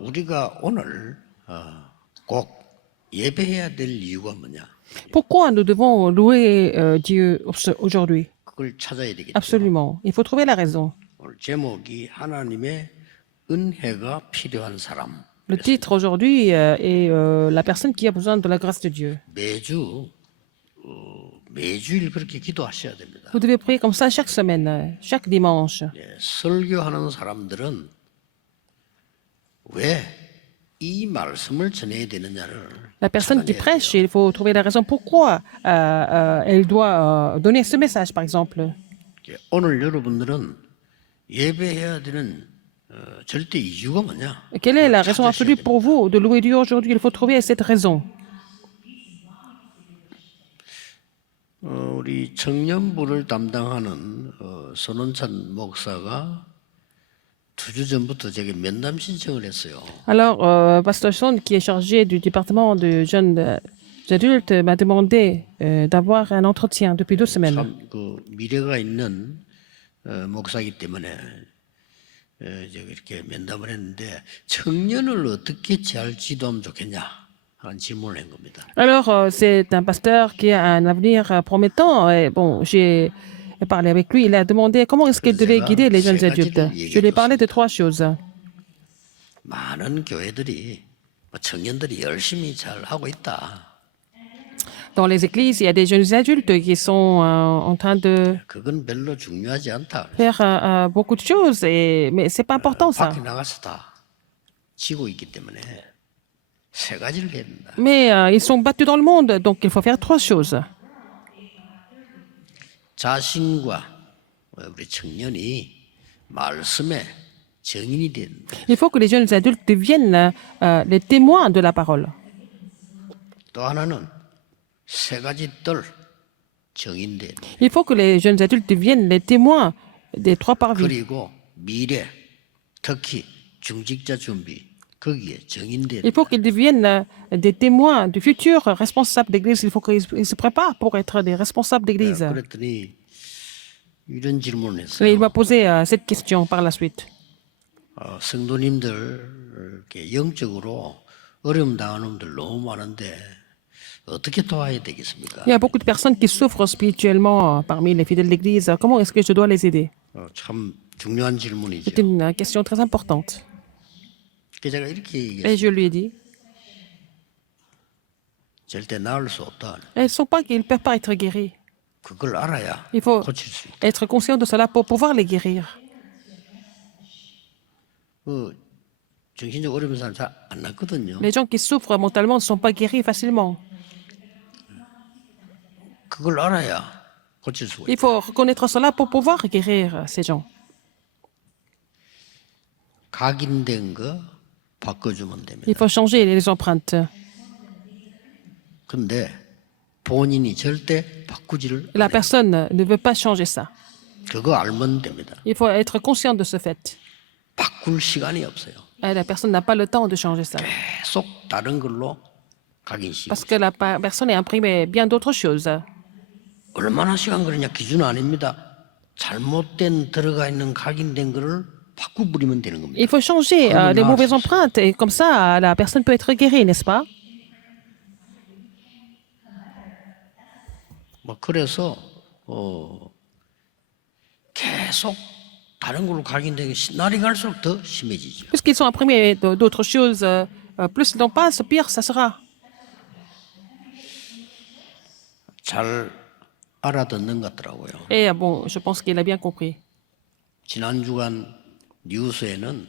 우리가 오늘 꼭 예배해야 될 이유가 뭐냐? Pourquoi nous devons louer Dieu aujourd'hui? 그걸 찾아야 되겠죠. Absolument. Il faut trouver la raison. 오늘 제목이 하나님의 은혜가 필요한 사람. Le titre aujourd'hui est la personne qui a besoin de la grâce de Dieu. 매주일 그렇게 기도하셔야 됩니다. Vous devez prier comme ça chaque semaine, chaque dimanche. 설교하는 사람들은 왜 이 말씀을 전해야 되느냐를 La personne qui 찾아내야 prêche, 돼요. il faut trouver la raison pourquoi elle doit donner ce message, par exemple. 오늘 여러분들은 예배해야 되는 절대 이유가 뭐냐? Quelle est la raison 찾으셔야 absolue 됩니다. pour vous de louer Dieu aujourd'hui? Il faut trouver cette raison. 우리 청년부를 담당하는 손원찬 목사가 2주 전부터 제게 면담 신청을 했어요. Alors, Pasteur Sean, qui est chargé du département de jeunes adultes, m'a demandé d'avoir un entretien depuis 2 semaines. 참 그 미래가 있는 목사이기 때문에 제가 이렇게 면담을 했는데 청년을 어떻게 잘 지도하면 좋겠냐 하는 질문을 한 겁니다. Alors, c'est un pasteur qui a un avenir promettant. Et bon, j'ai parlé avec lui. Il a demandé comment est-ce qu'il devait guider les jeunes adultes. Je lui ai parlé de 3 choses. 많은 교회들이 청년들이 열심히 잘 하고 있다. Dans les églises, il y a des jeunes adultes qui sont en train de 그건 별로 중요하지 않다. faire beaucoup de choses, mais c'est pas important ça. 밖에 나가서 다 지고 있기 때문에 3가지를 해야 된다. Mais ils sont battus dans le monde, donc il faut faire 3 choses. 자신과 우리 청년이 말씀의 증인이 된다. Il faut que les jeunes adultes deviennent les témoins de la parole. 또 하나는 3가지 뜰 증인된. Il faut que les jeunes adultes deviennent les témoins des 3 parvis. 그리고 미래, 특히 중직자 준비 거기에 증인된. Il faut qu'ils deviennent des témoins du futur responsable d'église. Il faut qu'ils se préparent pour être des responsables d'église. 그랬더니 이런 질문을 Et 했어요. il m'a posé cette question par la suite. 성도님들 이렇게 영적으로 어려움 당하는 분들 너무 많은데 어떻게 도와야 되겠습니까? Il y a beaucoup de personnes qui souffrent spirituellement parmi les fidèles d'église. Comment est-ce que je dois les aider? 참 중요한 질문이죠. C'est une question très importante. 그래서 제가 이렇게 얘기했어요. Et je lui ai dit, 절대 나을 수 없다. ils ne peuvent pas être guéris. 그걸 알아야 Il faut 고칠 수 있다. être conscient de cela pour pouvoir les guérir. 정신적 어려운 사람 잘 안 낫거든요. Les gens qui souffrent mentalement ne sont pas guéris facilement. 그걸 알아야 고칠 수가 Il 있다. faut reconnaître cela pour pouvoir guérir ces gens. 각인된 거 바꿔주면 됩니다. Il faut changer les empreintes. 근데 본인이 절대 바꾸지를 La personne ne veut pas changer ça. 그거 알면 됩니다. Il faut être conscient de ce fait. 바꿀 시간이 없어요. Et la personne n'a pas le temps de changer ça. 계속 다른 걸로 각인시키고 Parce que la personne est imprimée bien d'autres choses. 얼마나 시간 걸리냐 기준 아닙니다. 잘못된 들어가 있는 각인된 거를 바꾸버리면 되는 겁니다. Il faut changer les mauvaises empreintes et comme ça, la personne peut être guérie, n'est-ce pas? 그래서 계속 다른 걸로 각인된 게 날이 갈수록 더 심해지죠. Puisqu'ils sont imprimés d'autres choses, plus le temps passe, pire ça sera. 잘 알아듣는 것 같더라고요. Et bon, je pense qu'il a bien compris. 지난 주간 뉴스에는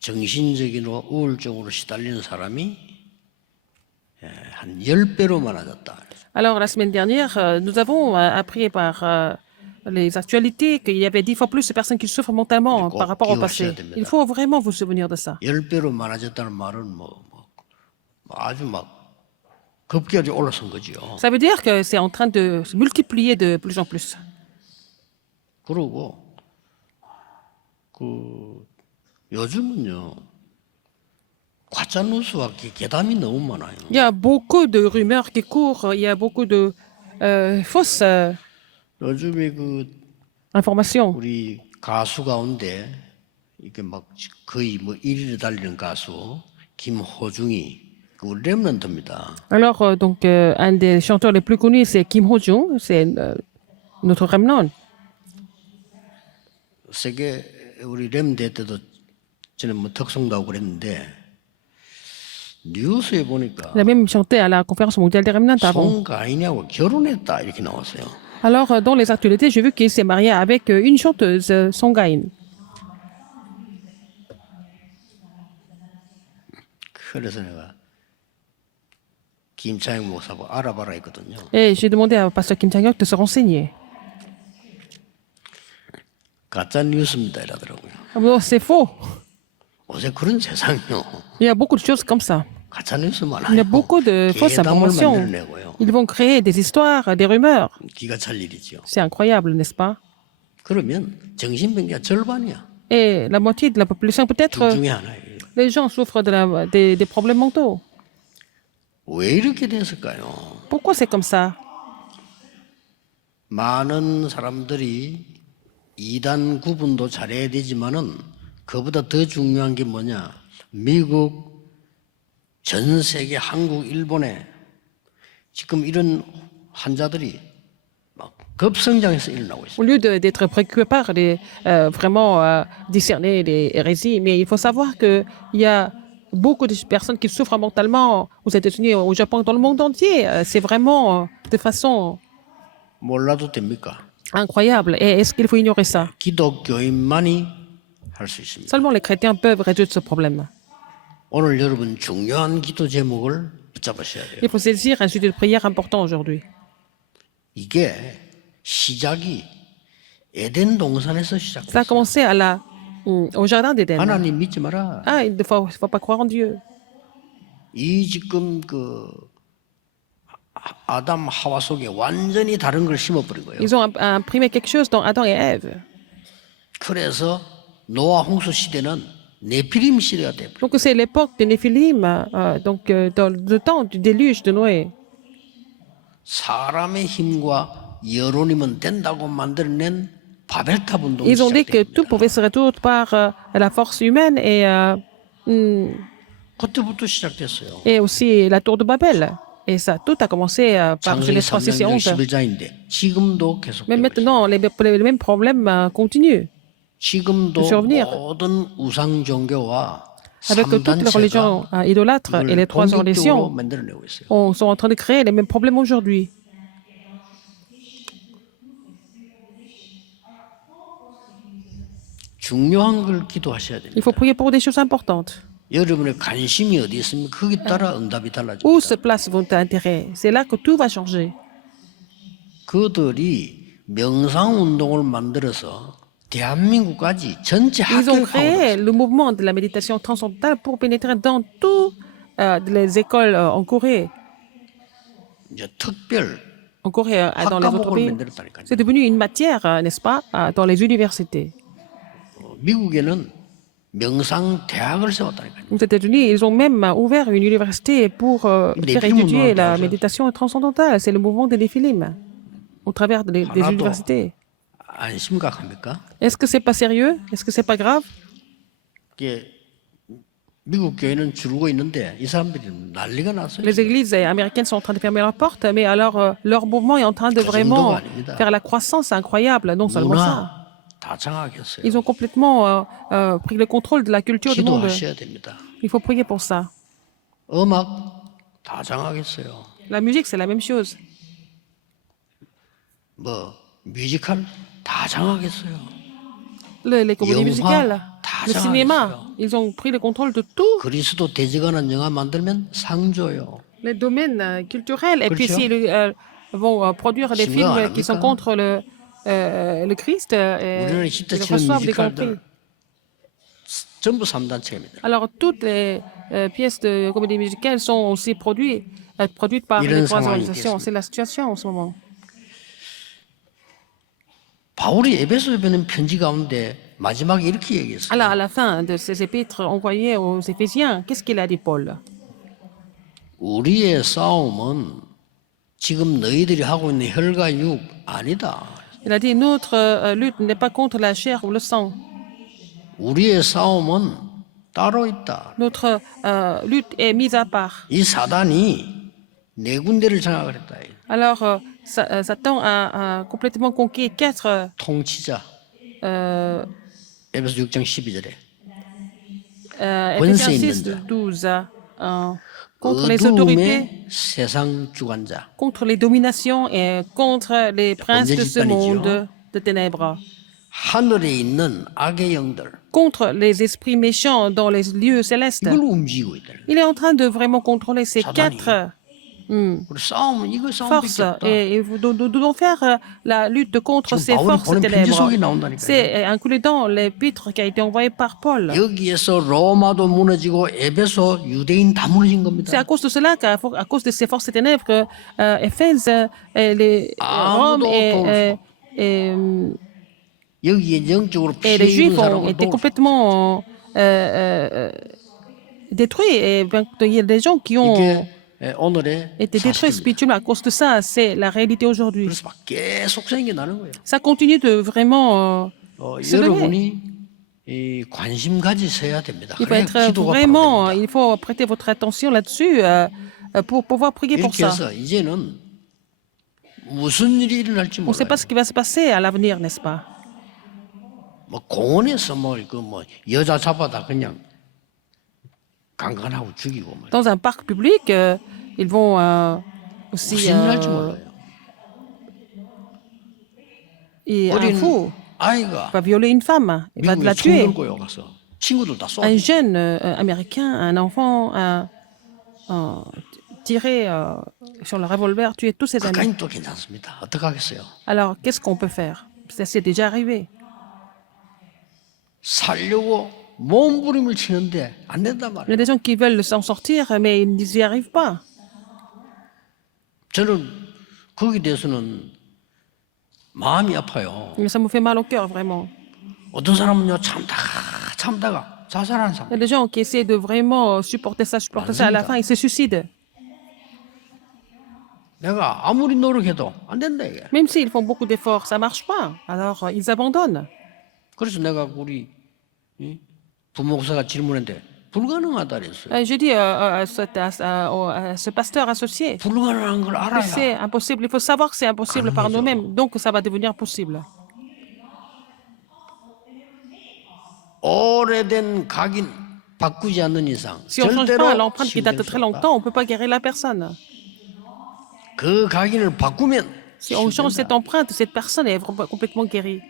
정신적으로 우울증으로 시달리는 사람이 한 10배로 많아졌다. Alors, la semaine dernière, nous avons appris par les actualités qu'il y avait 10 fois plus de personnes qui souffrent mentalement par rapport au passé. Il faut vraiment vous souvenir de ça. 10배로 많아졌다는 말은 아주 급격히 올라선 거죠. Ça veut dire que c'est en train de se multiplier de plus en plus. 그리고 요즘은요 가짜 뉴스와 괴담이 너무 많아요. Il y a beaucoup de rumeurs qui courent, il y a beaucoup de fausses 요즘에 informations. 우리 가수 가운데 이게 막 거의 뭐 1위를 달리는 가수 김호중이 그 랩런트입니다. Alors, donc, un des chanteurs les plus connus, c'est Kim Ho-jung, c'est notre Remnon. 세계 우리 랩 대회 때도 저는 뭐 특송도 하고 그랬는데 뉴스에 보니까 Il a même chanté à la conférence mondiale des Remnants avant. 송가인하고 결혼했다 이렇게 나왔어요. Alors, dans les actualités, j'ai vu qu'il s'est marié avec une chanteuse, Song Gain. 그래서 내가 김창영 목사하고 알아봐라 했거든요. Et j'ai demandé à pasteur Kim Chang-hyuk de se renseigner. 가짜 뉴스입니다 이러더라고요. Ah bon, c'est faux. 요새 그런 세상이요. Il y a beaucoup de choses comme ça. 가짜 뉴스 Il y a 많아요. beaucoup de fausses 괴담을 informations. 만들어내고요. Ils vont créer des histoires, des rumeurs. 기가 찰 일이죠. C'est incroyable, n'est-ce pas? 그러면 정신병자 절반이야. Et la moitié de la population, peut-être, 둘 중에 하나예요. les gens souffrent des problèmes mentaux. 왜 이렇게 됐을까요? Pourquoi c'est comme ça? 많은 사람들이 이단 구분도 잘해야 되지만은 그보다 더 중요한 게 뭐냐? 미국, 전 세계, 한국, 일본에 지금 이런 환자들이 막 급성장해서 일어나고 있어요. Au lieu d'être préoccupé par vraiment discerner les hérésies, mais il faut savoir qu'il y a beaucoup de personnes qui souffrent mentalement aux États-Unis, au Japon, dans le monde entier. C'est vraiment de façon 몰라도 됩니까? incroyable. Et est-ce qu'il faut ignorer ça? 기독교인만이 할 수 있습니다. Seulement les chrétiens peuvent résoudre ce problème. 오늘 여러분 중요한 기도 제목을 붙잡으셔야 돼요. Il faut saisir un sujet de prière important aujourd'hui. 이게 시작이 에덴 동산에서 Ça a 시작됐어요. commencé au jardin d'Éden. 하나님 믿지 마라. Ah, il ne faut pas croire en Dieu. 이 지금 그 아담 하와 속에 완전히 다른 걸 심어버린 거예요. Ils ont imprimé quelque chose dans Adam et Ève. 그래서 노아 홍수 시대는 네피림 시대가 돼버려요. Donc c'est l'époque des Néphilim, dans le temps du déluge de Noé. 사람의 힘과 여론이면 된다고 만들어낸 바벨탑 운동이 Ils ont dit que 시작됩니다. tout pouvait se résoudre par la force humaine 그때부터 시작됐어요. et aussi la tour de Babel. Et ça, tout a commencé par 창세기 Genèse 3, 6 et 3장 11. 11장인데 지금도 Mais 계속되고 있어요. maintenant, les mêmes problèmes continuent. 지금도 survenir. 모든 우상 종교와 Avec toutes les religions idolâtres et les trois 본격적으로 religions, 만들어내고 있어요. sont en train de créer les mêmes problèmes aujourd'hui. 중요한 걸 기도하셔야 됩니다. Il faut prier pour des choses importantes. 여러분의 관심이 어디 있으면 거기에 따라 응답이 Où 달라집니다. se place votre intérêt? C'est là que tout va changer. 그들이 명상 운동을 만들어서 대한민국까지 전체 Ils ont 학교를 créé 파고들었어요. le mouvement de la méditation transcendantale pour pénétrer dans toutes les écoles en Corée, 이제 특별 dans les autres 학과목을 pays. 만들었다니까요. C'est devenu une matière, n'est-ce pas, dans les universités. 미국에는 명상 대학을 세웠다니까요. Aux États-Unis, ils ont même ouvert une université pour faire Néphilim, étudier on la a- méditation transcendantale. C'est le mouvement des Néphilim, au travers des 하나도 universités. 안 심각합니까? Est-ce que c'est pas sérieux? Est-ce que c'est pas grave? 이게 미국 교회는 줄고 있는데 이 사람들이 난리가 났어요. Les églises américaines sont en train de fermer leurs portes, mais alors leur mouvement est en train de vraiment faire la croissance incroyable. Non seulement ça, 문화 다 장악했어요. ils ont complètement pris le contrôle de la culture du monde. 기도하셔야 됩니다. Il faut prier pour ça. 음악 다 장악했어요. La musique, c'est la même chose. 뭐 뮤지컬 다 장악했어요. Les comédies 영화 musicales, 다 le cinéma, 장악했어요. ils ont pris le contrôle de tout. 그리스도 대적하는 영화 만들면 상 줘요. Les domaines culturels. Et puis Culture. s'ils vont produire des Simon, films Anamika. qui sont contre le Christ, 우리는 ils 히트치는 reçoivent des grands prix. 뮤지컬들 전부 3단 체입니다. Alors toutes les pièces de comédie musicale sont aussi produites par 이런 les trois 상황이 organisations. 됐습니다. C'est la situation en ce moment. 바울이 에베소에 보낸 편지 가운데 마지막에 이렇게 얘기했어요. Alors à la fin de ces épîtres envoyées aux Éphésiens, qu'est-ce qu'il a dit Paul? 우리의 싸움은 지금 너희들이 하고 있는 혈과 육 아니다. Il a dit notre lutte n'est pas contre la chair ou le sang. 우리의 싸움은 따로 있다. Notre lutte est mise à part. 이 사단이 네 군데를 장악을 했다. Alors, Satan a complètement conquis 4 통치자. euh, 에베소 6장 12절에 Éphésiens 권세 6, 있는 자. 12, contre les autorités, 어두움의 세상 주관자. contre les dominations et contre les princes de ce monde de ténèbres, 하늘에 있는 악의 영들. contre les esprits méchants dans les lieux célestes. 이걸 움직이고 있다. Il est en train de vraiment contrôler ces 사단이. 4 우리 싸움은 이거 forces. 싸움밖에 없다. Et nous devons faire la lutte contre 지금 ces 바울이 forces 보낸 편지 속에 ténèbres. 나온다니까요. C'est inclus dans l'épître qui a été envoyé par Paul. 여기에서 로마도 무너지고 에베소 유대인 다 무너진 겁니다. C'est à cause de cela qu'à cause de ces forces ténèbres que Éphèse, Rome 여기에 영적으로 et 피해 les 입은 Juifs ont 사람을 été 도울 수 complètement détruits. Et ben, il y a des gens qui ont 이게 오늘의 été détruits 사실입니다. spirituellement à cause de ça. C'est la réalité aujourd'hui. 그래서 막 계속 생겨나는 거예요. Ça continue de vraiment se lever. 여러분이 이 관심 가지셔야 됩니다. Il faut 그래야 être 기도가 vraiment, 바로 됩니다. il faut prêter votre attention là-dessus pour pouvoir prier pour 이렇게 ça. 해서 이제는 무슨 일이 일어날지 On ne sait 몰라요. pas ce qui va se passer à l'avenir, n'est-ce pas? 뭐 공원에서 뭐 여자 잡아다 그냥 강간하고 죽이고 뭐 Dans un parc public, ils vont aussi. 무슨 일 할지 몰라요. Et un 어린 fou 아이가 va violer une femme, il va la 미국에 총 tuer. 들고 가서 친구들 다 쏘아. Un jeune américain, un enfant, tiré sur le revolver, tuer tous ses amis. 그까진 또 괜찮습니다. 어떻게 하겠어요? Alors, qu'est-ce qu'on peut faire? Ça s'est déjà arrivé. 살려고 몸부림을 치는데 안 된단 Il y a 말이에요. des gens qui veulent s'en sortir, mais ils n'y arrivent pas. 저는 거기에 대해서는 마음이 아파요. Mais ça me fait mal au cœur, vraiment. 어떤 사람은요 참다가 자살하는 사람. Il y a des gens qui essaient de vraiment supporter ça, à la fin, ils se suicident. 내가 아무리 노력해도 안 된다 이게. Même s'ils font beaucoup d'efforts, ça ne marche pas. Alors, ils abandonnent. 그래서 내가 우리 부목사가 질문했는데 불가능하다 그랬어요. J'ai dit à ce pasteur associé, 불가능한 걸 que 알아야 c'est impossible. Il faut savoir que c'est impossible par nous-mêmes. Donc, ça va devenir possible. 오래된 각인 바꾸지 않는 이상 Si on ne change 절대로 pas l'empreinte qui date de 치유될 수 très 없다. longtemps, on ne peut pas guérir la personne. 그 각인을 바꾸면 Si on change cette 치유된다. empreinte, cette personne est complètement guérie.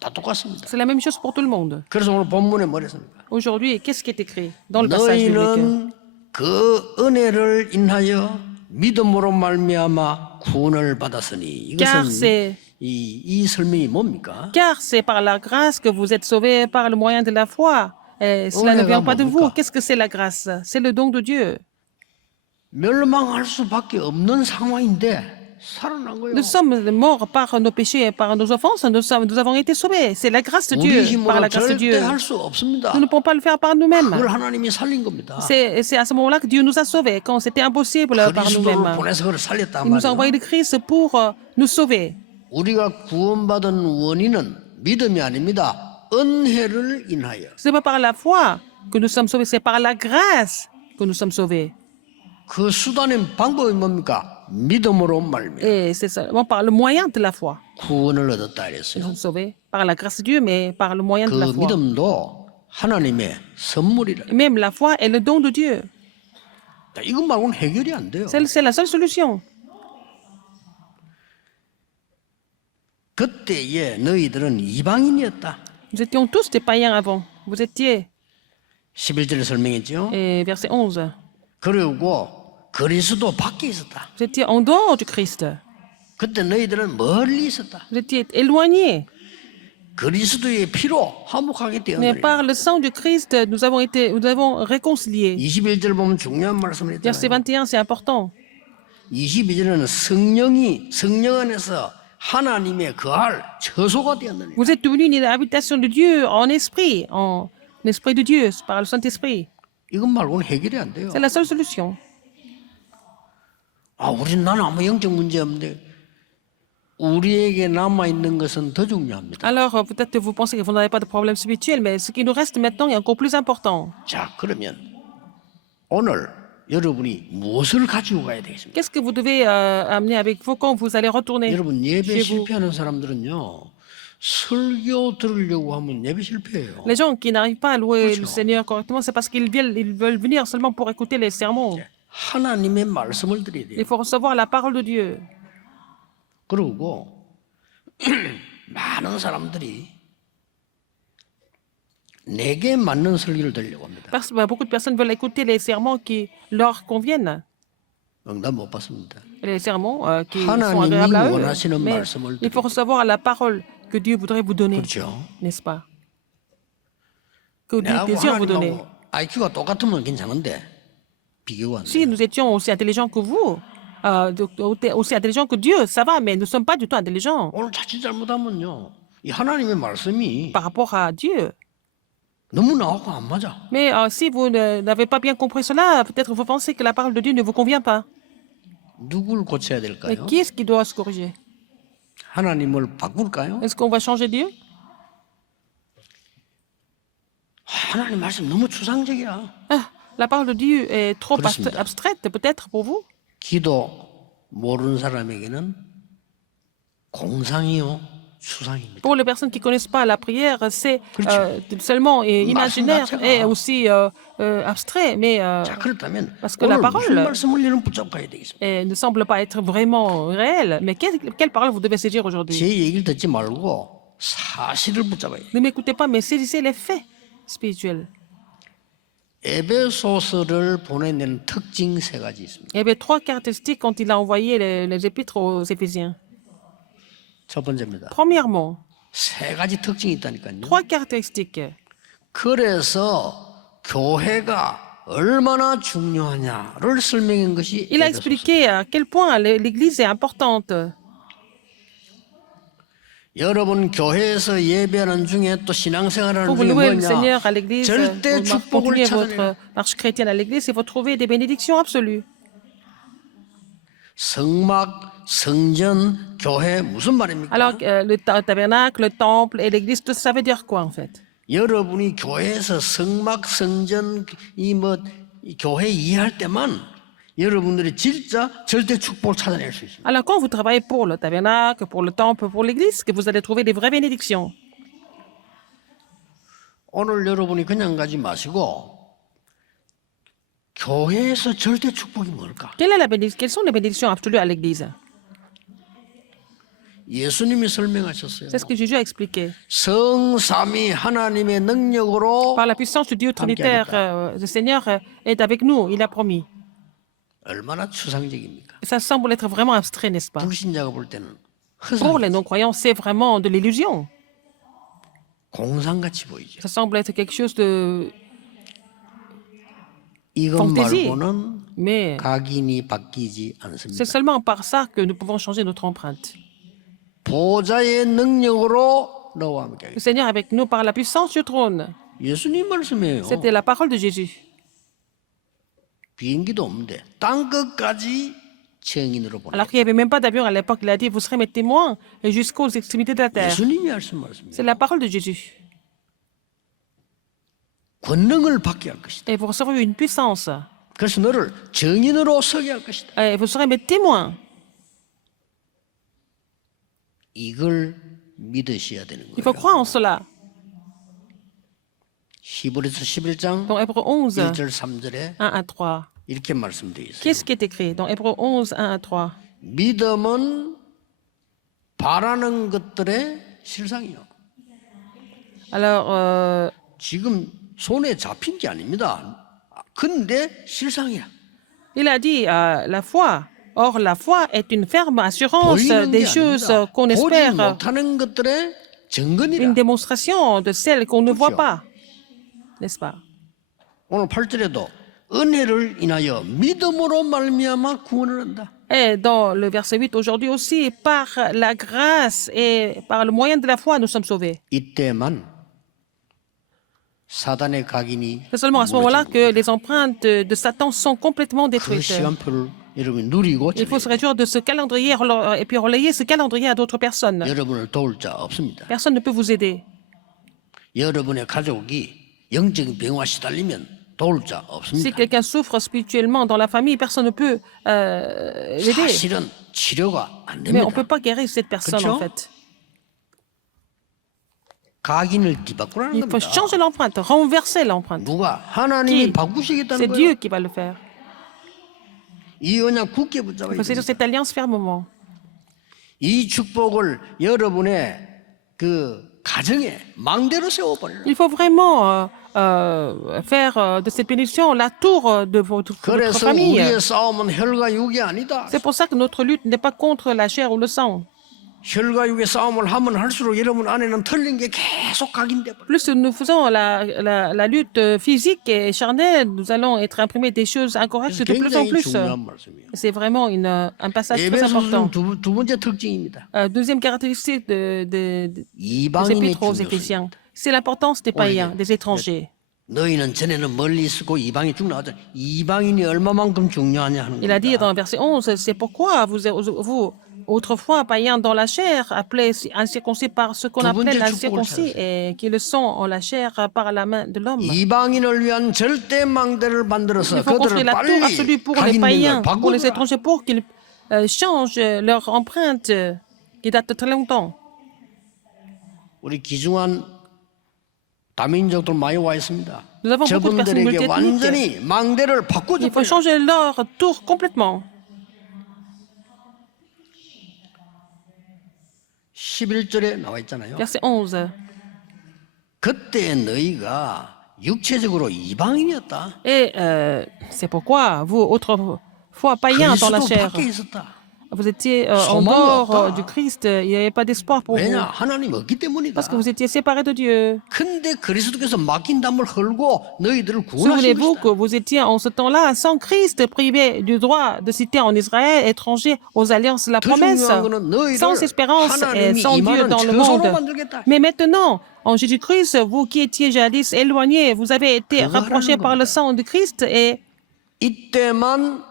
다 똑같습니다. C'est la même chose pour tout le monde. 그래서 오늘 본문에 뭐랬습니까? Aujourd'hui, qu'est-ce qui est écrit dans le passage biblique? 너희는 그 은혜를 인하여 믿음으로 말미암아 구원을 받았으니 Car 이것은 c'est 이 설명이 뭡니까? Car c'est par la grâce que vous êtes sauvés par le moyen de la foi. Et cela ne vient pas de vous. Qu'est-ce que c'est la grâce? C'est le don de Dieu. 멸망할 수밖에 없는 상황인데 살아난 거예요. Nous sommes morts par nos péchés et par nos offenses. Nous avons été sauvés. C'est la grâce de Dieu. 우리 Par 힘으로 la grâce de 절대 Dieu. 할 수 없습니다. Nous ne pouvons pas le faire par nous-mêmes. 그걸 하나님이 살린 겁니다. C'est à ce moment-là que Dieu nous a sauvés, quand c'était impossible par 그리스도를 nous-mêmes. 보내서 그걸 살렸단 Il nous a envoyé 말이에요. le Christ pour nous sauver. 우리가 구원받은 원인은 믿음이 아닙니다. 은혜를 인하여. Ce n'est pas par la foi que nous sommes sauvés, c'est par la grâce que nous sommes sauvés. 그 수단의 방법이 뭡니까? 믿음으로 말미암아 Et c'est seulement par le moyen de la foi. 구원을 얻었다 Nous 그랬어요. sommes sauvés par la grâce de Dieu, mais par le moyen de 그 la foi. 믿음도 하나님의 선물이라. Et même la foi est le don de Dieu. 이것 말고는 해결이 안 돼요. C'est la seule solution. 그때에 너희들은 이방인이었다. Nous étions tous des païens avant. Vous étiez. 11절에 설명했죠. Et verset 11. 그리고 그리스도 밖에 있었다. Vous étiez en dehors du Christ. 그때 너희들은 멀리 있었다. Vous étiez éloignés. 그리스도의 피로 화목하게 Mais 되었느니라. par le sang du Christ, nous avons réconcilié. 21절 보면 중요한 말씀을 Verset 했잖아요. 21, c'est important. 22절에는 성령 안에서 하나님의 거할 처소가 되었느니라. Vous êtes devenus une habitation de Dieu en esprit de Dieu, par le Saint-Esprit. 이것 말고는 해결이 안 돼요. C'est la seule solution. 우린 나는 아무 영적 문제 없는데 우리에게 남아 있는 것은 더 중요합니다. Alors, peut-être que vous pensez que vous n'avez pas de problème spirituel, mais ce qui nous reste maintenant est encore plus important. 자, 그러면 오늘 여러분이 무엇을 가지고 가야 되겠습니까? Qu'est-ce que vous devez amener avec vous quand vous allez retourner 여러분 예배 chez vous? 실패하는 사람들은요. 설교 들으려고 하면 예배 실패해요. Les gens qui n'arrivent pas à louer le Seigneur correctement, c'est parce ils veulent venir seulement pour écouter les sermons. 하나님의 말씀을 드려야 돼요. Il faut recevoir la parole de Dieu. 그리고 많은 사람들이 내게 맞는 설교를 들으려고 합니다. Parce que beaucoup de personnes veulent écouter les sermons qui leur conviennent. 응답 못 받습니다. Les sermons qui sont 하나님이 agréables à eux. 원하시는 Mais 말씀을 il faut recevoir la parole que Dieu voudrait vous donner, 그렇죠. n'est-ce pas? Que Dieu 내하고 désire vous donner. 하나님하고 IQ가 똑같으면 괜찮은데 비교가 안 돼요. Si nous étions aussi intelligents que vous, aussi intelligents que Dieu, ça va, mais nous ne sommes pas du tout intelligents 오늘 자칫 잘못하면요. 이 하나님의 말씀이 par rapport à Dieu. 너무 나하고 안 맞아. Mais si vous n'avez pas bien compris cela, peut-être vous pensez que la parole de Dieu ne vous convient pas. 누굴 고쳐야 Mais 될까요? qui est-ce qui doit se corriger? 하나님을 바꿀까요? Est-ce qu'on va changer Dieu? 하나님 말씀 너무 추상적이야. Ah, la parole de Dieu est trop 그렇습니다. abstraite, peut-être pour vous. 기도 모르는 사람에게는 공상이요, 추상입니다. Pour les personnes qui ne connaissent pas la prière, c'est seulement imaginaire et aussi abstrait, mais 자, 그렇다면 parce que la 오늘 무슨 parole 말씀을 여러분 붙잡아야 되겠습니까? ne semble pas être vraiment réelle. Mais quelle parole vous devez saisir aujourd'hui? 제 얘기를 듣지 말고 사실을 붙잡아야 돼요. Ne m'écoutez pas, mais saisissez les faits spirituels. 에베소서를 보내는 특징 세 가지 있습니다. Il y avait trois caractéristiques quand il a envoyé les épîtres aux Éphésiens. 첫 번째입니다. Premièrement, 세 가지 특징이 있다니까요. trois caractéristiques. 그래서 교회가 얼마나 중요하냐를 설명한 것이 Il a 에베소서. expliqué à quel point l'Église est importante. 여러분 교회에서 예배하는 중에 또 신앙생활하는 Pour vous 중에 louer le 뭐냐? Seigneur à l'Église, 절대 pour 축복을 continuer 찾아내는 votre marche chrétienne à l'Église, il faut trouver des bénédictions absolues. 성막, 성전, 교회 무슨 말입니까? Alors, le tabernacle, le temple et l'Église, tout ça veut dire quoi en fait? 여러분이 교회에서 성막, 성전, 이 교회 이해할 때만 여러분들이 진짜 절대 축복을 찾아낼 수 있습니다. Alors, quand vous travaillez pour le tabernacle, pour le temple, pour l'Église, que vous allez trouver des vraies bénédictions. 오늘 여러분이 그냥 가지 마시고 교회에서 절대 축복이 뭘까? Quelles sont les bénédictions absolues à l'Église? 예수님이 설명하셨어요. C'est ce que Jésus a expliqué. 성삼위 하나님의 능력으로 Par la puissance du Dieu trinitaire, le Seigneur est avec nous, il a promis. 얼마나 추상적입니까? Ça semble être vraiment abstrait, n'est-ce pas? 불신자가 볼 때는 Pour les non-croyants, c'est vraiment de l'illusion. 공상같이 보이죠. Ça semble être quelque chose de... 이것 fantaisie. 말고는 Mais 각인이 바뀌지 않습니다. c'est seulement par ça que nous pouvons changer notre empreinte. 보좌의 능력으로 너와 함께 Le Seigneur est avec nous par la puissance du trône. 예수님 말씀이에요. C'était la parole de Jésus. 비행기도 없는데 땅 끝까지 증인으로 보내. Alors qu'il n'y avait même pas d'avion à l'époque, il a dit, vous serez mes témoins jusqu'aux extrémités de la terre. 예수님이 하신 말씀입니다. C'est la parole de Jésus. 권능을 받게 할 것이다. Et vous recevrez une puissance. 그래서 너를 증인으로 서게 할 것이다. Et vous serez mes témoins. 이걸 믿으셔야 되는 Il faut 거예요. croire en cela. 히브리서 11장 Dans Hébreu 11, 1절 3절에 1 à 3. 이렇게 말씀되어 있어요. Qu'est-ce qui est écrit dans Hébreu 11, 1 à 3? 믿음은 바라는 것들의 실상이요. Alors, 지금 손에 잡힌 게 아닙니다. 근데 실상이야. il a dit la foi. Or, la foi est une ferme assurance 보이는 게 des choses 아닙니다. qu'on 보지 espère, 못하는 것들의 증거니라. une démonstration de celles qu'on ne voit 그렇죠. pas. N'est-ce pas? 오늘 8절에도 은혜를 인하여 믿음으로 말미암아 구원을 한다. Et dans le verset 8 aujourd'hui aussi, par la grâce et par le moyen de la foi, nous sommes sauvés. 이때만 사단의 각인이 C'est seulement à ce moment-là que les empreintes de Satan sont complètement 그 détruites. 시간표를 여러분이 누리고 Il faut se réjouir de ce calendrier et puis relayer ce calendrier à d'autres personnes. 여러분을 도울 자 없습니다. Personne ne peut vous aider. 여러분의 가족이 영적인 병화 시달리면 도울 자 Si 없습니다. quelqu'un souffre spirituellement dans la famille, personne ne peut l'aider. 사실은 치료가 안 Mais on ne 됩니다. peut pas guérir cette personne 그렇죠? en fait. 각인을 뒤바꾸라는 Il faut 겁니다. changer l'empreinte, renverser l'empreinte. 누가 하나님이 Qui? 바꾸시겠다는 C'est 거예요. Dieu qui va le faire. 이 언약 굳게 Il 붙잡아야 faut saisir 돼요. cette alliance fermement. 이 축복을 여러분의 그 가정에 망대로 세워버려요. Il faut vraiment faire de cette bénédiction la tour de votre 그래서 famille. 우리의 싸움은 혈과 육이 아니다. C'est pour ça que notre lutte n'est pas contre la chair ou le sang. 혈과 육의 싸움을 하면 할수록 여러분 안에는 틀린 게 계속 각인돼 버려요. Plus nous faisons la lutte physique et charnelle, nous allons être imprimés des choses incorrectes de plus en 굉장히 plus. 중요한 말씀이에요. C'est vraiment un passage très 에베소서는 important. 두 번째 특징입니다. Deuxième caractéristique des 이방인의 épîtres aux 중요성. Éphésiens, c'est l'importance des païens, des étrangers. 너희는 전에는 멀리 있었고 이방이 쭉 나왔잖아요. 이방인이 얼마만큼 중요하냐 하는 Il a dit 겁니다. dans le verset 11, c'est pourquoi vous autrefois païens dans la chair, appelés incirconcis par ce qu'on 두 appelait 번째 l'incirconcis et qui le sont en la chair par la main de l'homme. 이방인을 위한 절대 망대를 만들어서 Il faut construire 그들을 la tour 빨리 absolue pour les 각인된 païens, 걸 pour les 바꾸라. étrangers, pour qu'ils changent leur empreinte qui date de très longtemps. 우리 귀중한 다민족들 많이 와 있습니다. Nous avons beaucoup de personnes 저분들에게 multiethniques. 완전히 망대를 바꿔줘. Il faut changer leur tour complètement. 11절에 나와 있잖아요. Verset 11. 그때 너희가 육체적으로 이방인이었다. Et c'est pourquoi vous, autrefois païens dans la 그리스도 chair, 밖에 있었다. vous étiez en 소망이 dehors 없다. du Christ, il n'y avait pas d'espoir pour vous, 왜냐? 하나님 없기 때문이다. parce que vous étiez séparés de Dieu. 근데 그리스도께서 맡긴 담을 헐고 너희들을 구원하신 Souvenez-vous 것이다. que vous étiez en ce temps-là sans Christ, privé du droit de citer en Israël, étranger aux alliances de la 더 promesse, 중요한 거는 너희를 sans espérance et 하나님이 sans Dieu 임하는 dans le 처소로 monde. 만들겠다. Mais maintenant, en Jésus-Christ, vous qui étiez jadis éloignés, vous avez été 그거 rapprochés 하라는 par le 겁니다. sang de Christ 이때만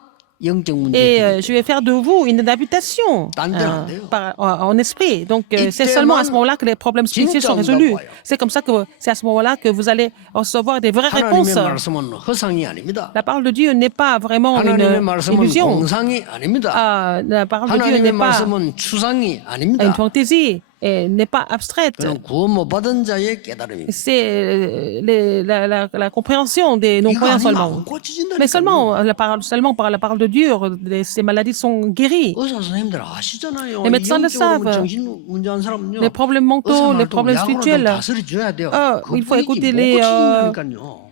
영적 문제 et je vais faire de vous une habitation 딴 데는 안 돼요. en esprit. Donc, c'est 이때만 seulement à ce moment-là que les problèmes spirituels 진짜 sont résolus. 응답 와요. C'est comme ça que c'est à ce moment-là que vous allez recevoir des vraies réponses. 하나님의 말씀은 허상이 아닙니다. La parole de Dieu n'est pas vraiment 하나님의 une 말씀은 illusion. 공상이 아닙니다. La parole de Dieu 하나님의 n'est pas 말씀은 추상이 une 아닙니다. fantaisie et n'est pas abstraite. 그는 구원 못 받은 자의 깨달음입니다. C'est la compréhension des 이거 non-croyants 아니면 seulement. 안 고쳐진다니까요. Mais seulement par la parole de Dieu, ces maladies sont guéries. 의사 선생님들 아시잖아요. Les médecins le 영적으로 savent. 정신 문제한 사람은요. Les problèmes mentaux, les problèmes spirituels, 다스려줘야 돼요. il faut écouter 못 les,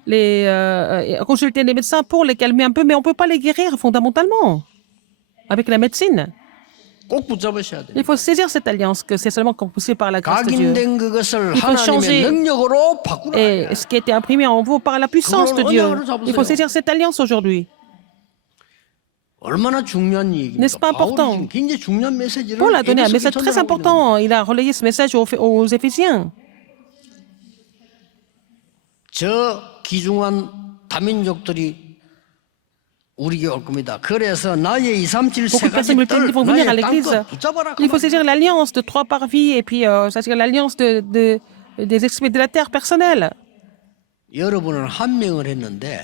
고쳐진다니까요. consulter les médecins pour les calmer un peu, mais on ne peut pas les guérir fondamentalement avec la médecine. 꼭 붙잡으셔야 돼요. Il faut saisir cette alliance, que c'est seulement compoussé par la grâce de Dieu. 각인된 그것을 Il faut 하나님의 changer. 능력으로 바꾸라. Et ce qui a été imprimé en vous par la puissance de Dieu. Il faut saisir cette alliance aujourd'hui. 얼마나 중요한 얘기입니까? N'est-ce pas 바울이 important? 지금 굉장히 중요한 메시지를 Paul a donné un 에베소 message très 전달하고 있는 important. Il a relayé ce message aux Éphésiens. 저 귀중한 다민족들이 우리에게 올 겁니다. 그래서 나의 237 Beaucoup 세 de personnes 가지 뜰 multiples vont venir à 나의 l'église. 땅끝 붙잡아라. Il faut saisir l'alliance de 3 parvis et puis saisir l'alliance des esprits de la terre personnelle. 여러분은 한 명을 했는데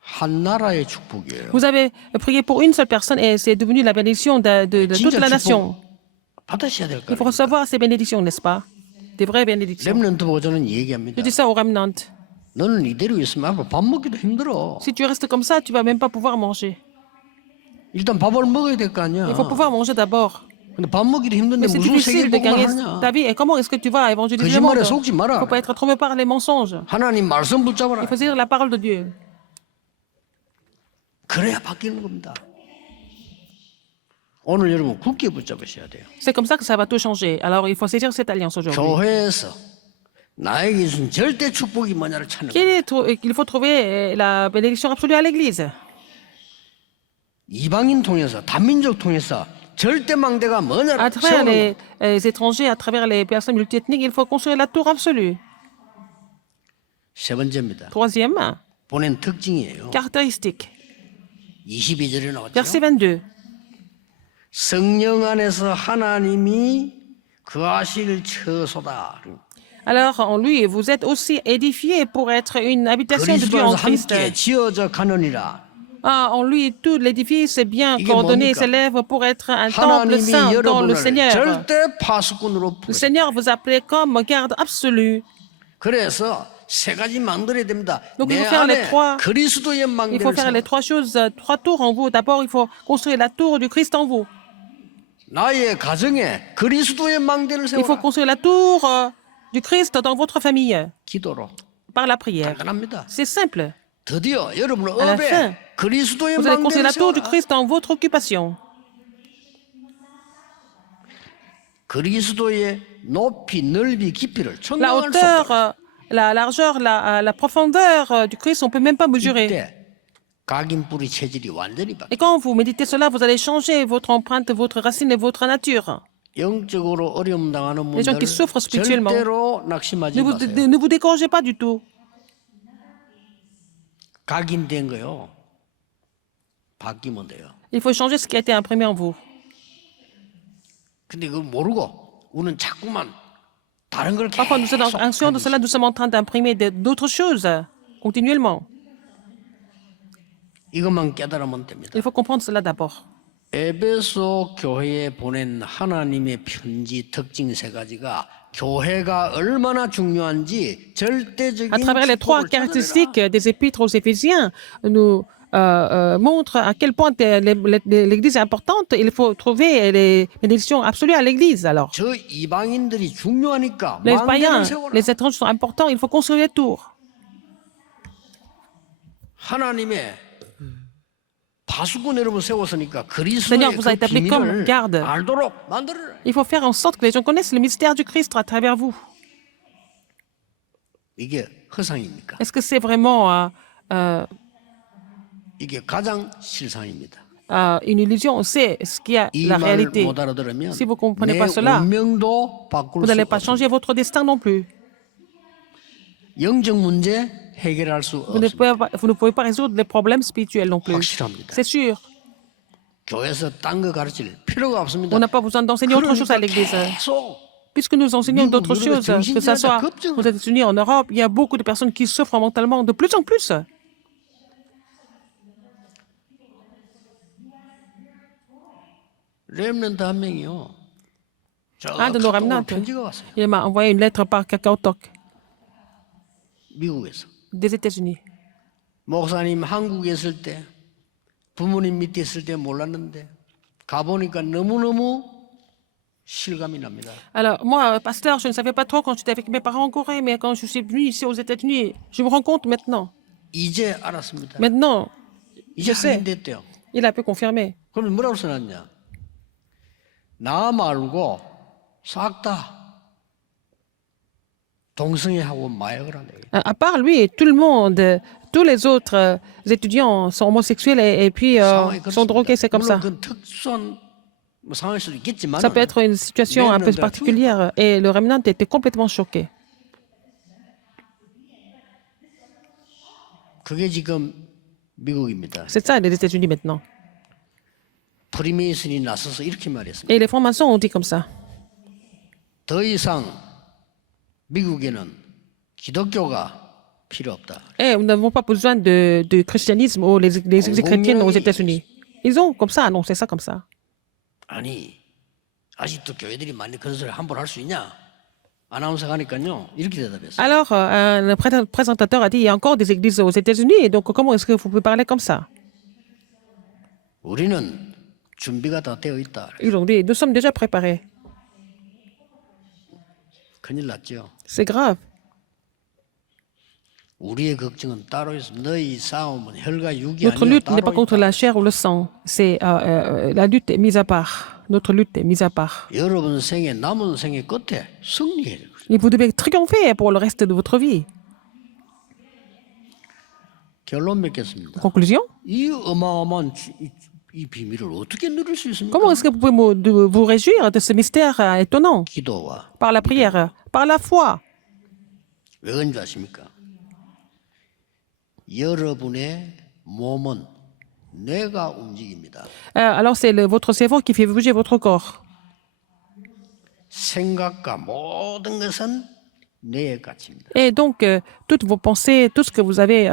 한 나라의 축복이에요. Vous avez prié pour une seule personne et c'est devenu la bénédiction de toute 진짜 la 축복 nation. 받으셔야 될 Il faut 거예요. recevoir ces bénédictions, n'est-ce pas? Des vraies bénédictions. 렘넌트 보고는 얘기합니다. Je dis ça au remnant. 너는 이대로 있으면 앞으로 밥 먹기도 힘들어. Si tu restes comme ça, tu vas même pas pouvoir manger. 일단 밥을 먹어야 될 거 아니야. Il faut pouvoir manger d'abord. 근데 밥 먹기도 힘든데 Mais c'est 무슨 difficile de 세계복음을 gagner 하냐. ta vie. Et comment est-ce que tu vas évangéliser le monde? 거짓말에 Il 속지 ne 마라. faut pas être trompé par les mensonges. 하나님 말씀 붙잡아라. Il faut saisir la parole de Dieu. 그래야 바뀌는 겁니다. 오늘 여러분 굳게 붙잡으셔야 돼요. C'est comme ça que ça va tout changer. Alors il faut saisir cette alliance aujourd'hui. 교회에서 나에게 준 절대 축복이 뭐냐를 찾는 거예요. Il faut trouver la bénédiction absolue à l'Église. 이방인 통해서 단민족 통해서 절대 망대가 À 뭐냐를 travers 세우는 거예요. les étrangers, à travers les personnes multiethniques, il faut construire la tour absolue. 세 번째입니다. Troisième, 보낸 특징이에요. caractéristique. 22절에 나왔죠. Verset 22. 성령 안에서 하나님이 거하실 처소다. Alors, en lui, vous êtes aussi édifiés pour être une habitation de 그리스도 Dieu en 안에서 Christ. 함께 지어져 가느니라. Ah, en lui, tout l'édifice est bien 이게 coordonné et 뭡니까? s'élève pour être un temple 하나님이 saint dans le 여러분을 Seigneur. 절대 파수꾼으로 Le 부르셨다. Seigneur vous appelait comme garde absolue. 그래서 세 가지 만들어야 됩니다. Donc, il 내 faut faire les 안에 trois. 그리스도의 Il faut 망대를 faire les 세워. trois choses, trois tours en vous. D'abord, il faut construire la tour du Christ en vous. 나의 가정에 그리스도의 망대를 Il faut 세워라. construire la tour du Christ dans votre famille 기도로. par la prière. 간단합니다. C'est simple. 드디어 여러분의 À la fin, 업에 그리스도의 Vous allez construire 망대를 la tour du 세워라. Christ dans votre occupation. 그리스도의 높이, 넓이, 깊이를 La 청량할 수 hauteur, 없다. la largeur, la profondeur du Christ, on ne peut même pas mesurer. 이때 각인뿌리 체질이 완전히 바뀌어. Et quand vous méditez cela, vous allez changer votre empreinte, votre racine et votre nature. 영적으로 어려움 당하는 Les gens 분들 qui souffrent spirituellement. 절대로 낙심하지 Ne vous, 마세요. ne vous découragez pas du tout. 각인된 거요. 바뀌면 돼요. Il faut changer ce qui a été imprimé en vous. 근데 그걸 모르고 우리는 자꾸만 다른 걸 Parfois, nous sommes 계속 inconscients de cela, nous sommes en train d'imprimer d'autres choses continuellement. 이것만 깨달으면 됩니다. Il faut comprendre cela d'abord. 에베소 교회에 보낸 하나님의 편지 특징 세 가지가 교회가 얼마나 중요한지 절대적인 À travers les trois 축복을 caractéristiques 찾아내라. des épîtres aux Éphésiens, nous montrent à quel point l'Église est importante. Il faut trouver les bénédictions absolues à l'Église. Alors, 저 이방인들이 중요하니까 les 망대를 païens, 세워라. les étrangers sont importants. Il faut construire les tours. 하나님의 파수꾼 여러분 세웠으니까 Seigneur 그리스도의 vous a 그 établi comme 비밀을 garde. 알도록 만들어라. Il faut faire en sorte que les gens connaissent le mystère du Christ à travers vous. 이게 허상입니까? Est-ce que c'est vraiment 이게 가장 실상입니다. une illusion? C'est ce qui est 이 la 말을 réalité. 못 알아들으면 Si vous ne comprenez 내 pas cela, 운명도 바꿀 vous n'allez 수 pas 없습니다. changer votre destin non plus. 영적 문제 해결할 수 Vous ne 없습니다. pouvez pas résoudre les problèmes spirituels non plus. 확실합니다. C'est sûr. 교회에서 딴 거 가르칠 필요가 없습니다. On n'a pas besoin d'enseigner autre chose à 그러니까 l'Église. 계속 Puisque nous enseignons Nous, d'autres nous, choses, nous, que ce soit nous, aux États-Unis, en Europe, il y a beaucoup de personnes qui souffrent mentalement de plus en plus. 렘넌트 한 명이요. 저 Un de nos 카톡으로 remnants, 편지가 왔어요. il m'a envoyé une lettre par KakaoTalk 미국에서. des États-Unis. 목사님 한국에 있을 때 부모님 밑에 있을 때 몰랐는데 가보니까 너무너무 실감이 납니다. Alors, moi, pasteur, je ne savais pas trop quand j'étais avec mes parents en Corée, mais quand je suis venu ici aux États-Unis, je me rends compte maintenant. 이제 알았습니다. Maintenant, 이제 je sais. 확인됐대요. il a pu confirmer. 그럼 뭐라고 써놨냐? 나 말고 싹 다 동성애하고 마약을 한다. À part lui, tout le monde, tous les autres étudiants sont homosexuels et puis 상황이 sont drogués, c'est comme ça. 물론 그건 특수한 뭐 상황일 수도 있겠지만 Ça peut être une situation un peu particulière et le remnant était complètement choqué. 그게 지금 미국입니다. C'est ça les États-Unis maintenant. 프리메이슨이 나서서 이렇게 말했습니다. Et les francs-maçons ont dit comme ça. 더 이상 미국에는 기독교가 필요 없다. Et nous n'avons pas besoin de christianisme ou les églises chrétiennes aux États-Unis. Ils ont comme ça annoncé ça comme ça. 아니 아직도 교회들이 많이 그런 소리 함부로 할 수 있냐? 아나운서가 하니까요 이렇게 대답했어요. Alors, un présentateur a dit, il y a encore des églises aux États-Unis, donc comment est-ce que vous pouvez parler comme ça? 우리는 준비가 다 되어 있다. Ils ont dit, nous sommes déjà préparés. 큰일 났죠. C'est grave. 우리의 걱정은 따로 있습니다. 너희 싸움은 혈과 육이 Notre 아니요 lutte n'est pas 따로 contre 있다. la chair ou le sang. C'est la lutte est mise à part. Notre lutte est mise à part. 여러분 생애 남은 생애 끝에 승리해야 돼요. Et vous devez triompher pour le reste de votre vie. 결론 맺겠습니다. Conclusion? 이 어마어마한 이 비밀을 어떻게 누릴 수 있습니까? Comment est-ce que vous pouvez vous réjouir de ce mystère étonnant? 기도와 Par la prière, par la foi. 왜 그런지 아십니까? 여러분의 몸은 뇌가 움직입니다. Alors c'est votre cerveau qui fait bouger votre corps. 생각과 모든 것은 뇌에 갇힙니다. Et donc, toutes vos pensées, tout ce que vous avez,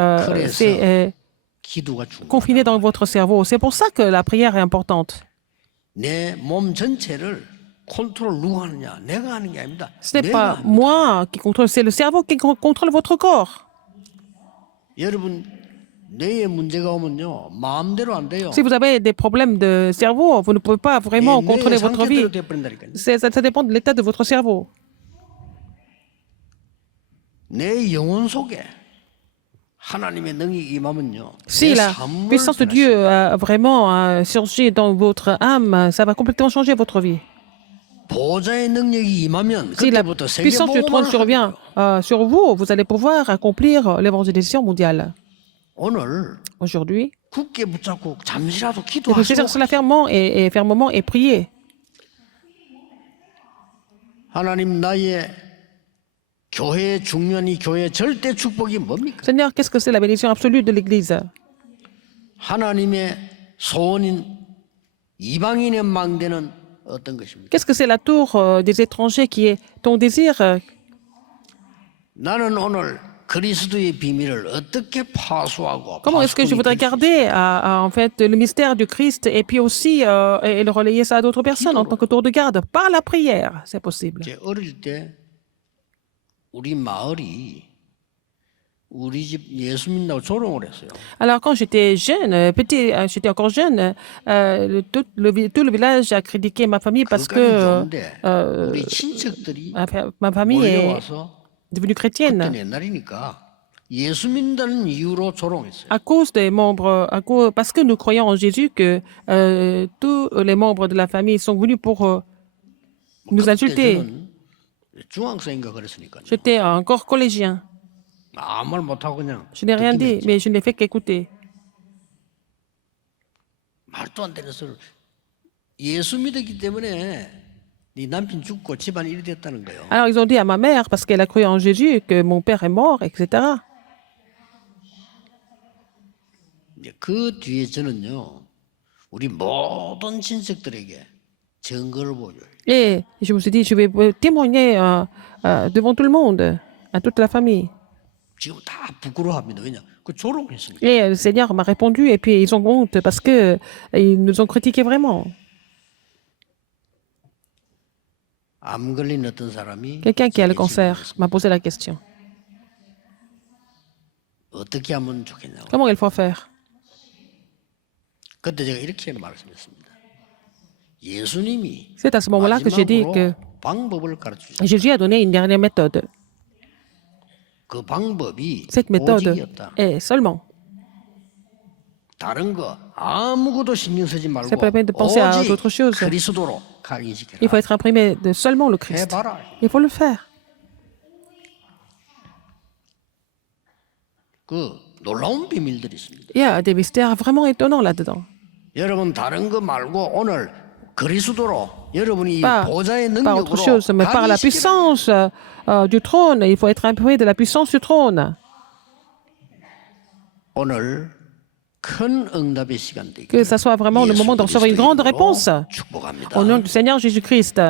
c'est 기도가 중요합니다. confiné dans votre cerveau. C'est pour ça que la prière est importante. 내 몸 전체를 컨트롤 누가 하느냐? 내가 하는 게 아닙니다. Ce n'est 뇌가 pas 합니다. moi qui contrôle, c'est le cerveau qui contrôle votre corps. 여러분 뇌에 문제가 오면요 마음대로 안 돼요. Si vous avez des problèmes de cerveau, vous ne pouvez pas vraiment contrôler 뇌의 votre vie. 상태대로 돼버린다니까요. Ça dépend de l'état de votre cerveau. 내 영혼 속에 하나님의 능력이 임하면요. Si 내 la 삶을 puissance de 변화시켜요. Dieu a vraiment surgi dans votre âme, ça va complètement changer votre vie. 보좌의 능력이 임하면 Si la 그때부터 puissance du trône 세계복음을 survient sur vous, vous allez pouvoir accomplir l'évangélisation mondiale. 오늘 Aujourd'hui, 굳게 붙잡고 잠시라도 il faut 기도하시고 saisir cela fermement et prier. 하나님 나의 교회의 중요한 이 교회의 절대 축복이 뭡니까? Seigneur, qu'est-ce que c'est la bénédiction absolue de l'Église? 하나님의 소원인 이방인의 망대는 어떤 것입니까? Qu'est-ce que c'est la tour des étrangers qui est ton désir? 나는 오늘 그리스도의 비밀을 어떻게 파수하고 Comment est-ce que je voudrais garder en fait le mystère du Christ et puis aussi et le relayer ça à d'autres personnes en tant que tour de garde? Par la prière, c'est possible. 제 어릴 때 우리 마을이 우리 집 예수 믿는다고 조롱을 했어요. Alors quand j'étais jeune, j'étais encore jeune, tout le village a critiqué ma famille parce 그까지 que 좋은데 우리 친척들이 ma famille est 몰려와서 devenue chrétienne. 그때는 옛날이니까 예수 믿는다는 이유로 조롱했어요. À cause des membres, parce que nous croyons en Jésus, que tous les membres de la famille sont venus pour nous 그때 insulter. 저는 중학생인가 그랬으니까요. J'étais encore collégien. 아무 말 못하고 그냥 Je n'ai rien 듣기만 dit, 했지. mais je n'ai fait qu'écouter. 말도 안 되는 소리를 예수 믿었기 때문에 네 남편 죽고 집안 일이 됐다는 거예요. Alors ils ont dit à ma mère, parce qu'elle a cru en Jésus, que mon père est mort, etc. 이제 그 뒤에 저는요 우리 모든 친척들에게 증거를 보여줘요. Et je me suis dit, je vais témoigner devant tout le monde, à toute la famille. 지금 다 부끄러워합니다. 왜냐? 그 조롱했으니까. Et le Seigneur m'a répondu, et puis ils ont honte parce que ils nous ont critiqué vraiment. 암 걸린 어떤 사람이 Quelqu'un qui a le 저에게 cancer 질문했습니다. m'a posé la question. 어떻게 하면 좋겠냐고. Comment il faut faire? 그때 제가 이렇게 말씀했습니다. 예수님이 C'est à ce moment-là que j'ai dit que 마지막으로 방법을 가르치셨어요. Jésus a donné une dernière méthode. 그 방법이 Cette méthode 오직이었다. est seulement. 다른 거 아무것도 신경 쓰지 말고 C'est pas la peine de penser à 오직 d'autres choses. 그리스도로 각인시켜라. Il faut être imprimé de seulement le Christ. 해봐라. Il faut le faire. 그 놀라운 비밀들이 있습니다. Il y a des mystères vraiment étonnants là-dedans. 여러분 다른 거 말고 오늘 그리스도로 여러분이 Pas 보좌의 par autre 능력으로 chose, mais par la 각인시켜라. puissance du trône. Il faut être imprimé de la puissance du trône. 오늘 큰 응답의 시간 되기를 Que ça soit vraiment le moment de recevoir une grande réponse. 축복합니다. Au nom du Seigneur Jésus-Christ.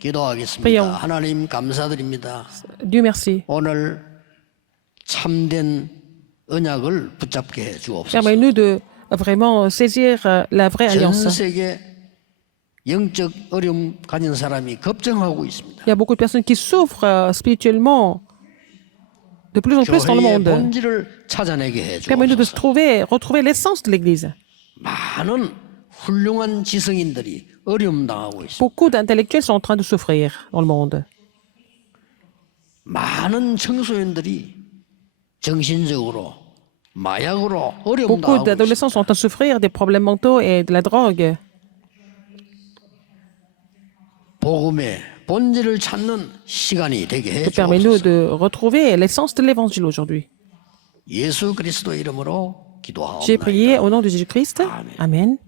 기도하겠습니다. Prions. 하나님 감사드립니다. Dieu merci. 오늘 참된 언약을 붙잡게 해 주옵소서. Permets-nous de vraiment saisir la vraie 전 alliance. 세계 영적 어려움 가진 사람이 걱정하고 있습니다. Il y a beaucoup de personnes qui souffrent spirituellement de plus en plus dans le 교회의 monde. 본질을 찾아내게 해 Permets-nous de 주옵소서. retrouver l'essence de l'Église. 많은 훌륭한 지성인들이 어려움 당하고 있습니다. Beaucoup d'intellectuels sont en train de souffrir dans le monde. 많은 청소년들이 정신적으로 마약으로 어려움 Beaucoup 당하고 있습니다. d'adolescents sont en train de souffrir des problèmes mentaux et de la drogue. 복음의 본질을 찾는 시간이 되게 해 Permets-nous 주옵소서. de retrouver l'essence de l'Évangile aujourd'hui. 예수 그리스도 이름으로 J'ai prié 기도하옵나이다. au nom de Jésus-Christ. Amen. Amen.